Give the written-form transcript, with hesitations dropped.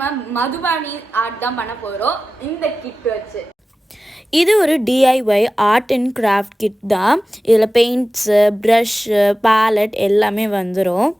நம்ம மதுபானி ஆர்ட் தான் பண்ண போகிறோம் இந்த கிட் வச்சு. இது ஒரு DIY art and craft kit தான். இதில் பெயிண்ட்ஸு, ப்ரஷ்ஷு, பேலட் எல்லாமே வந்துடும்.